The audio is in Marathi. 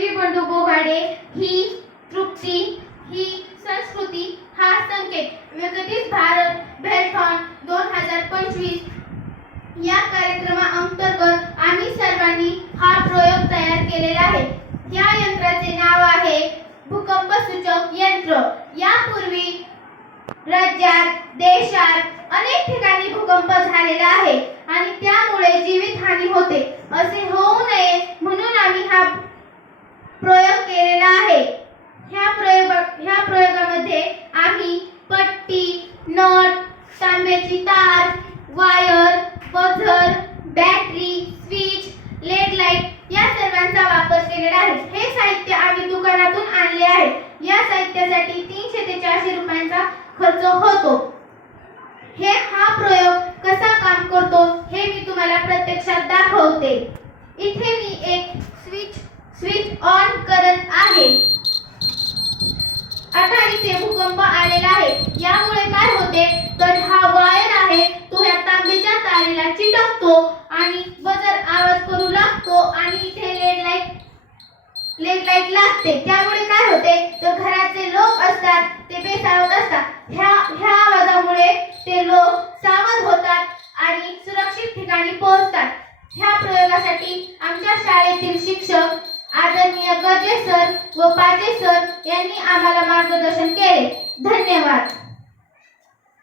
अंजली बंडू बोघाडे ही तृप्ती ही संस्कृती हा संकेत विकसित भारत मॅरेथॉन 2025 या कार्यक्रमाअंतर्गत आम्ही सर्वांनी हा प्रयोग तयार केलेला आहे। या यंत्राचे नाव आहे भूकंप सूचक यंत्र। यापूर्वी राज्यात देशात अनेक ठिकाणी भूकंप झालेला आहे आणि त्यामुळे जीवितहानी होते। असे होऊ नये म्हणून आम्ही हा प्रयोग केलेला आहे। ह्या प्रयोगामध्ये आम्ही पट्टी, नट, तांब्याची तार, wire, buzzer, battery, switch, LED light या सर्वांचा वापर केलेला आहे। हे साहित्य आम्ही दुकानातून आणले आहे। या साहित्यासाठी 300 ते 400 रुपयांचा खर्च होतो। हा प्रयोग कसा काम करतो हे मी तुम्हाला प्रत्यक्षात दाखवते। इथे मी एक स्विच ऑन करत आहे। आता इथे भूकंप आलेला आहे। यामुळे काय होते तर हा वायर आहे तो या तांब्याच्या तारेला चिटकतो आणि बजर आवाज करू लागतो आणि इथे लेड लाईट लागते। त्यामुळे काय होते तर घराचे लोक असतात ते बेसावध असतात। ह्या आवाजामुळे ते लोक सावध होतात आणि सुरक्षित ठिकाणी पोहोचतात। ह्या प्रयोगासाठी आमच्या शाळेतील शिक्षक आदरणीय गजे सर व पाजे सर यांनी आम्हाला मार्गदर्शन केले। धन्यवाद।